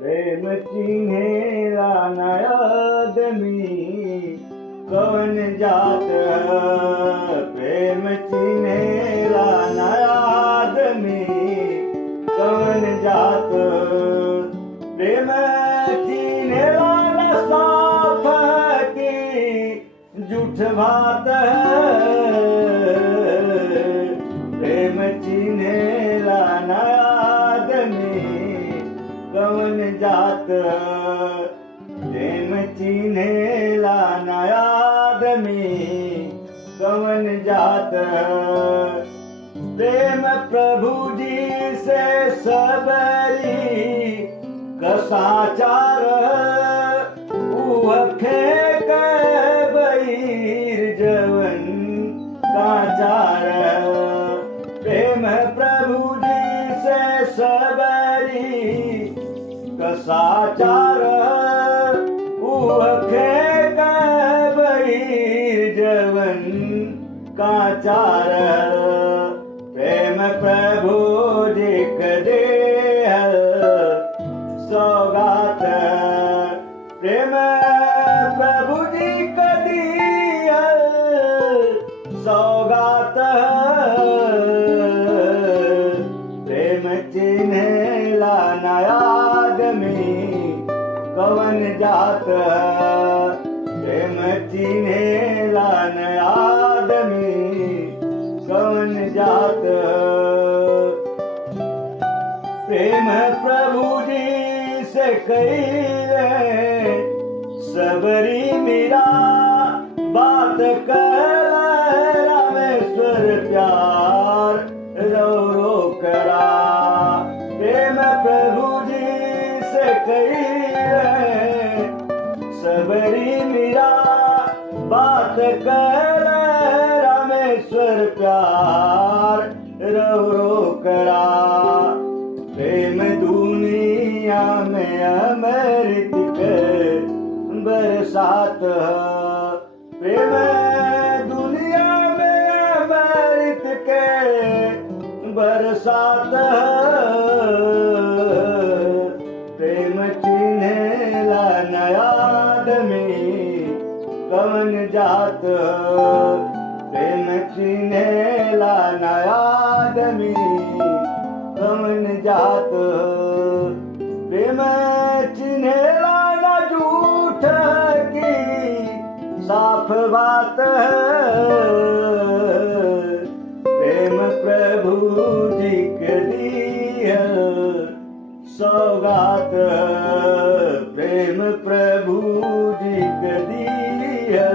प्रेम चिन्हेला नया आदमी कौन जात है। प्रेम चिन्हेला नया आदमी कौन जात। प्रेम चिन्हेला न साफ की झूठ भात है। प्रेम चिन्हेला नया आदमी कौन जात। प्रेम चिन्हेला नया आदमी कौन जात। प्रेम प्रभु जी से सबरी कसाचार उखे बईर जवन काचार। प्रेम प्रभु जी से सबरी कसाचार उखे बईर जवन काचार। प्रेम प्रभु जी कदे सौगात। प्रेम प्रभु जी कदी सौगात। प्रेम चिन्हेला नया आदमी कौन जात। प्रेम चिन्हेला नया आदमी कौन जात। प्रेम प्रभु जी से कही सबरी मीरा बात कर रामेश्वर प्यार रो रो करा। प्रेम प्रभु जी से कही सबरी मीरा बात कर रामेश्वर प्यार रो रो करा। प्रेम दुनिया में अमृत के बरसात। प्रेम दुनिया में अमृत के बरसात। प्रेम चिन्हेला नया आदमी कौन जात। प्रेम चिन्हेला नया आदमी कौन जात। प्रेम चिन्हेला न झूठ की साफ बात है। प्रेम प्रभु जी के दिया सौगात। प्रेम प्रभु जी के दिया